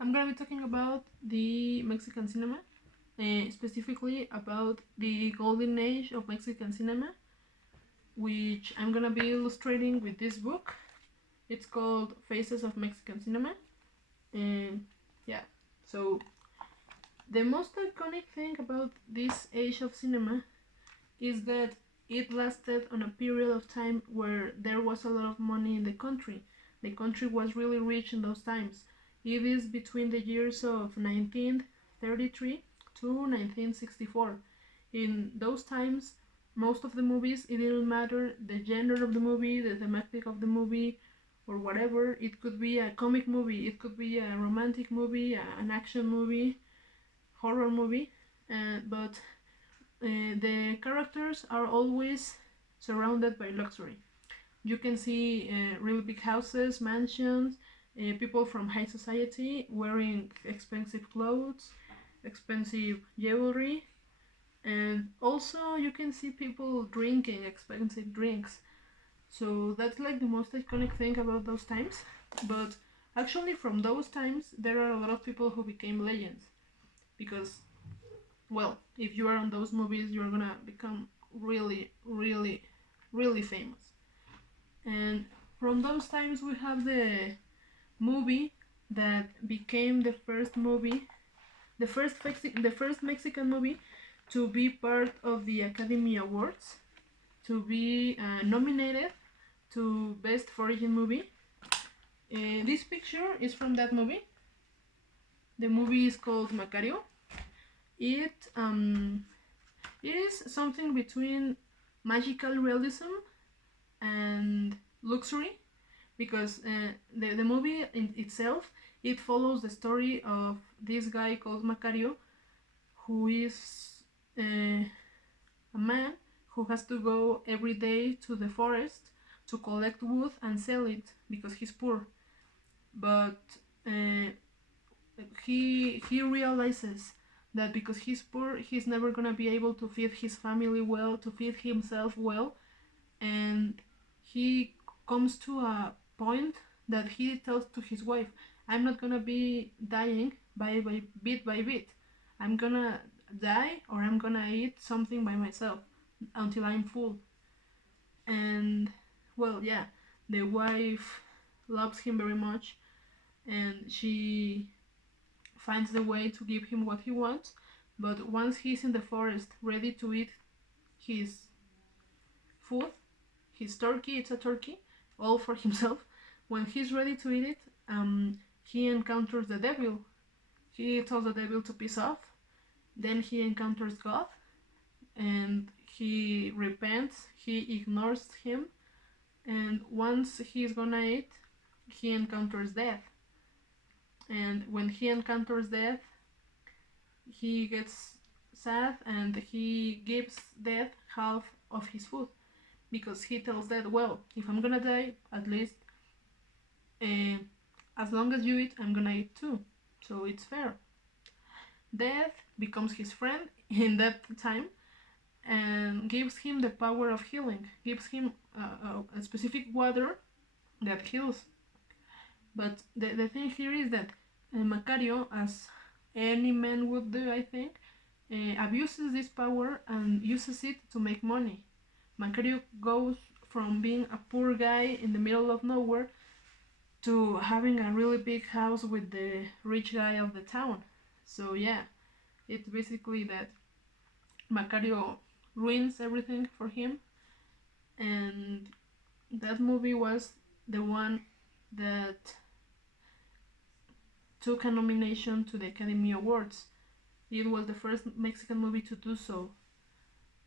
I'm gonna be talking about the Mexican cinema, specifically about the golden age of Mexican cinema, which I'm gonna be illustrating with this book. It's called Faces of Mexican Cinema. And yeah, so the most iconic thing about this age of cinema is that it lasted on a period of time where there was a lot of money in the country. The country was really rich in those times. It is between the years of 1933 to 1964. In those times, most of the movies, it didn't matter the genre of the movie, the thematic of the movie, or whatever. It could be a comic movie, it could be a romantic movie, an action movie, horror movie, but the characters are always surrounded by luxury. You can see really big houses, mansions, people from high society wearing expensive clothes, expensive jewelry, and also you can see people drinking expensive drinks. So that's like the most iconic thing about those times. But actually, from those times, there are a lot of people who became legends because, well, if you are on those movies, you're gonna become really, really, really famous. And from those times, we have the movie that became the first movie, the first Mexican movie to be part of the Academy Awards, to be nominated to Best Foreign Movie. This picture is from that movie. The movie is called Macario. It is something between magical realism and luxury, because the movie in itself, it follows the story of this guy called Macario, who is a man who has to go every day to the forest to collect wood and sell it because he's poor. But he realizes that because he's poor, he's never gonna be able to feed his family well, to feed himself well, and he comes to a point that he tells to his wife, I'm not gonna be dying by bit by bit. I'm gonna die or I'm gonna eat something by myself until I'm full. And well, yeah, the wife loves him very much and she finds the way to give him what he wants. But once he's in the forest ready to eat his food, his turkey, it's a turkey, all for himself. When he's ready to eat it, he encounters the devil. He tells the devil to piss off. Then he encounters God, and he repents. He ignores him, and once he's gonna eat, he encounters death. And when he encounters death, he gets sad and he gives death half of his food, because he tells that, well, if I'm gonna die, at least as long as you eat, I'm gonna eat too, so it's fair. Death becomes his friend in that time and gives him the power of healing, gives him a specific water that heals. But the thing here is that Macario, as any man would do, I think, abuses this power and uses it to make money. Macario goes from being a poor guy in the middle of nowhere to having a really big house with the rich guy of the town. So yeah, it's basically that Macario ruins everything for him, and that movie was the one that took a nomination to the Academy Awards. It was the first Mexican movie to do so.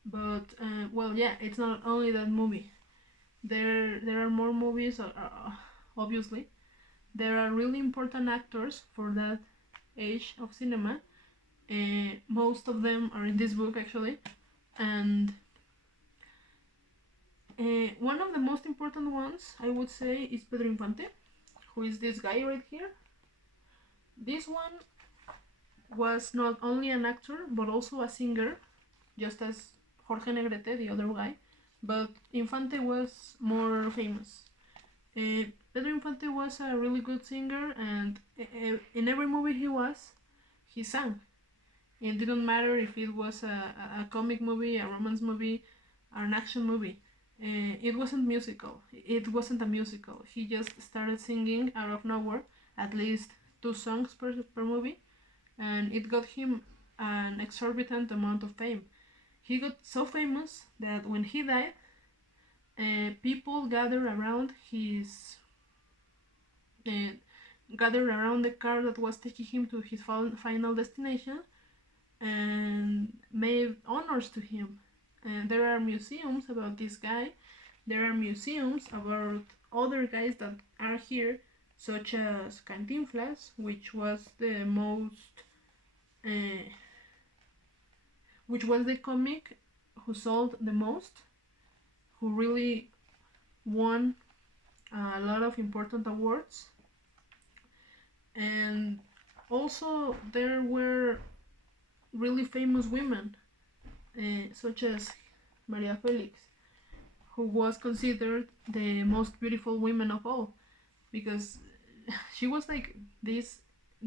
But well, yeah, it's not only that movie. There are more movies, obviously. There are really important actors for that age of cinema. Most of them are in this book, actually. And one of the most important ones, I would say, is Pedro Infante, who is this guy right here. This one was not only an actor, but also a singer, just as Jorge Negrete, the other guy. But Infante was more famous. Pedro Infante was a really good singer, and in every movie he sang. It didn't matter if it was a comic movie, a romance movie, or an action movie. It wasn't musical. It wasn't a musical. He just started singing out of nowhere, at least 2 songs per movie, and it got him an exorbitant amount of fame. He got so famous that when he died, people uh, gathered around the car that was taking him to his final destination and made honors to him. And there are museums about this guy. There are museums about other guys that are here, such as Cantinflas, which was the comic who sold the most, who really won a lot of important awards. And also there were really famous women, such as Maria Félix, who was considered the most beautiful woman of all, because she was like this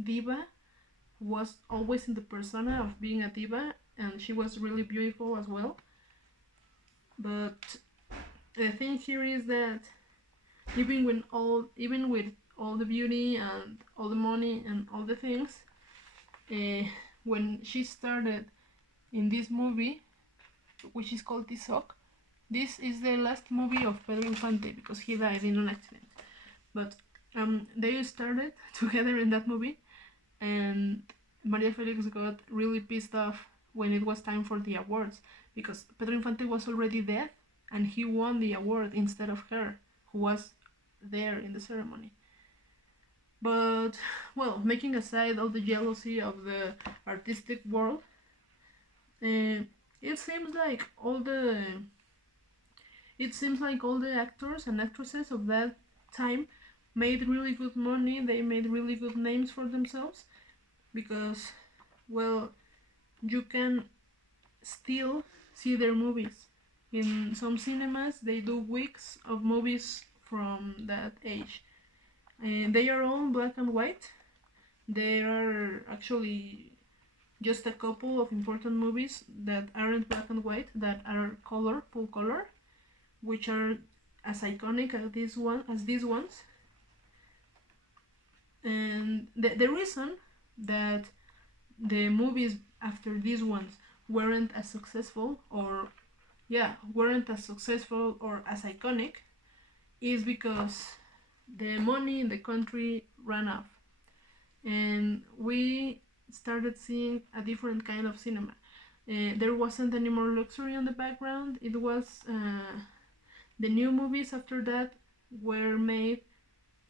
diva who was always in the persona of being a diva, and she was really beautiful as well. But the thing here is that even with all the beauty and all the money and all the things, when she started in this movie, which is called Tizoc, this is the last movie of Pedro Infante because he died in an accident. But they started together in that movie, and Maria Felix got really pissed off when it was time for the awards, because Pedro Infante was already dead and he won the award instead of her, who was there in the ceremony. But, well, making aside all the jealousy of the artistic world, it seems like all the actors and actresses of that time made really good money. They made really good names for themselves, because, well, you can still see their movies. In some cinemas, they do weeks of movies from that age. And they are all black and white. There are actually just a couple of important movies that aren't black and white, that are full color, which are as iconic as these ones. And the reason that the movies after these ones weren't as successful or as iconic is because the money in the country ran off, and we started seeing a different kind of cinema. There wasn't any more luxury on the background. It was the new movies after that were made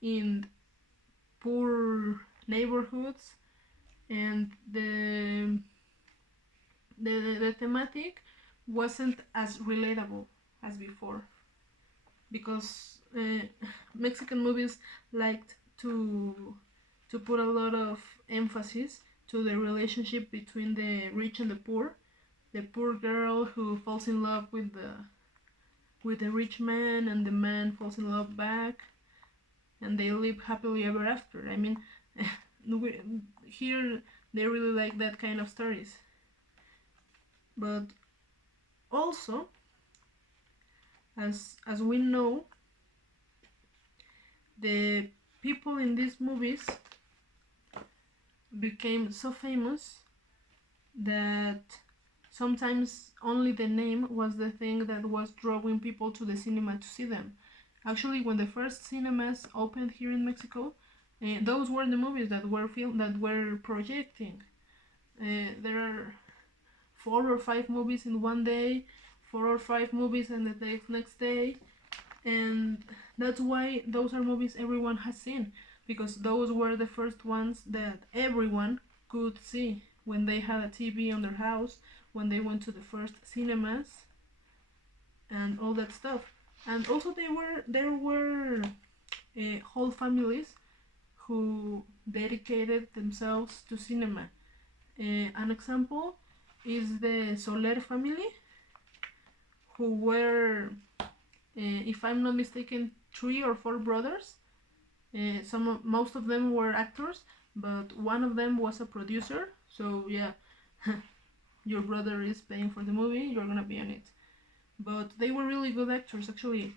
in poor neighborhoods, and the thematic wasn't as relatable as before, because Mexican movies liked to put a lot of emphasis to the relationship between the rich and the poor girl who falls in love with the rich man, and the man falls in love back, and they live happily ever after. I mean, here they really like that kind of stories. But also, as we know, the people in these movies became so famous that sometimes only the name was the thing that was drawing people to the cinema to see them. Actually, when the first cinemas opened here in Mexico, those were the movies that were projecting. There are 4 or 5 movies in one day, 4 or 5 movies in the next day, and that's why those are movies everyone has seen, because those were the first ones that everyone could see when they had a TV on their house, when they went to the first cinemas, and all that stuff. And also there were whole families who dedicated themselves to cinema. An example is the Soler family, who were, if I'm not mistaken, 3 or 4 brothers Most of them were actors, but one of them was a producer. So yeah, your brother is paying for the movie, you're gonna be in it. But they were really good actors, actually.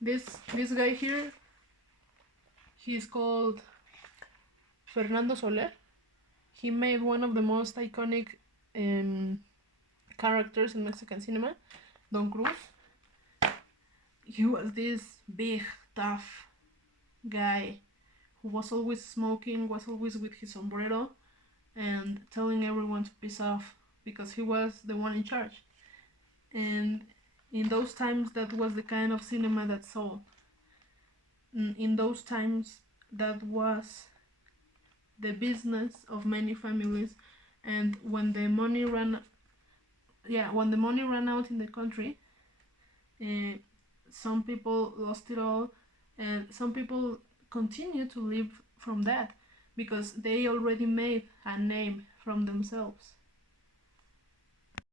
This guy here, he's called Fernando Soler. He made one of the most iconic characters in Mexican cinema, Don Cruz. He was this big, tough guy who was always smoking, was always with his sombrero, and telling everyone to piss off because he was the one in charge. And in those times, that was the kind of cinema that sold. In those times, that was the business of many families. And when the money ran out in the country, some people lost it all, and some people continue to live from that because they already made a name from themselves.